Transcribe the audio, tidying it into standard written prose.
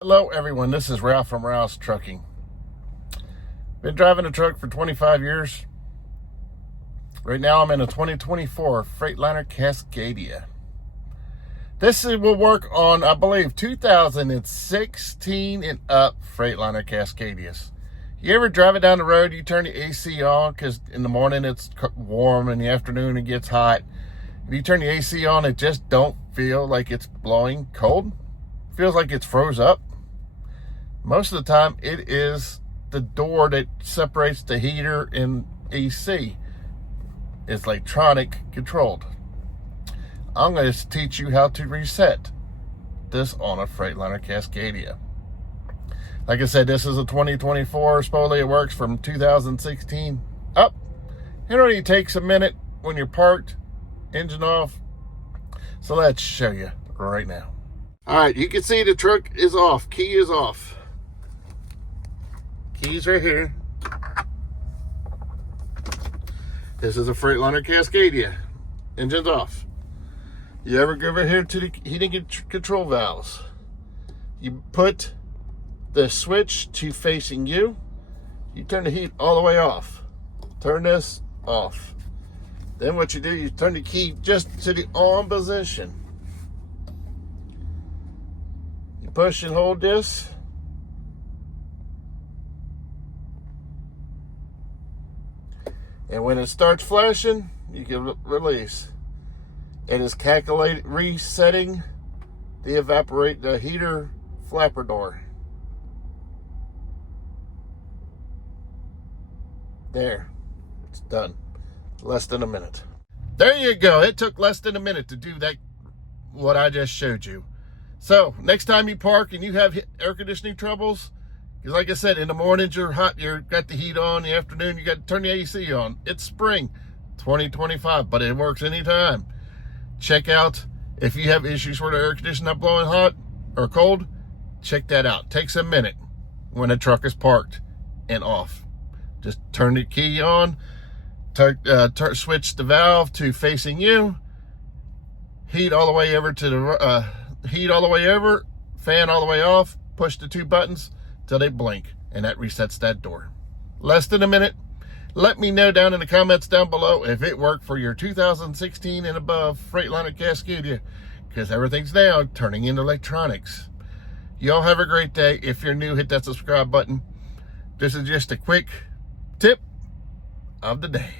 Hello everyone, this is Ralph from Ralph's Trucking. Been driving a truck for 25 years. Right now I'm in a 2024 Freightliner Cascadia. This will work on, I believe, 2016 and up Freightliner Cascadias. You ever drive it down the road, you turn the AC on because in the morning it's warm, in the afternoon it gets hot. If you turn the AC on, it just don't feel like it's blowing cold. It feels like it's froze up. Most of the time, it is the door that separates the heater and AC. It's electronic controlled. I'm going to teach you how to reset this on a Freightliner Cascadia. Like I said, this is a 2024. Supposedly it works from 2016 up. It only takes a minute when you're parked, engine off. So let's show you right now. All right, you can see the truck is off. Key is off. Keys right here. This is a Freightliner Cascadia. Engine's off. You ever go over here to the heating control valves? You put the switch to facing you. You turn the heat all the way off. Turn this off. Then what you do, you turn the key just to the on position. You push and hold this. And when it starts flashing, you can release. It is resetting the heater flapper door. There, it's done. Less than a minute. There you go. It took less than a minute to do that, what I just showed you. So next time you park and you have air conditioning troubles, because like I said, in the mornings you're hot, you've got the heat on. In the afternoon you got to turn the AC on. It's spring 2025, but it works anytime. Check out if you have issues where the air conditioning not blowing hot or cold. Check that out. Takes a minute when a truck is parked and off. Just turn the key on, switch the valve to facing you, heat all the way over to the fan all the way off. Push the two buttons till they blink, and that resets that door. Less than a minute. Let me know down in the comments down below if it worked for your 2016 and above Freightliner Cascadia, because everything's now turning into electronics. Y'all have a great day. If you're new, hit that subscribe button. This is just a quick tip of the day.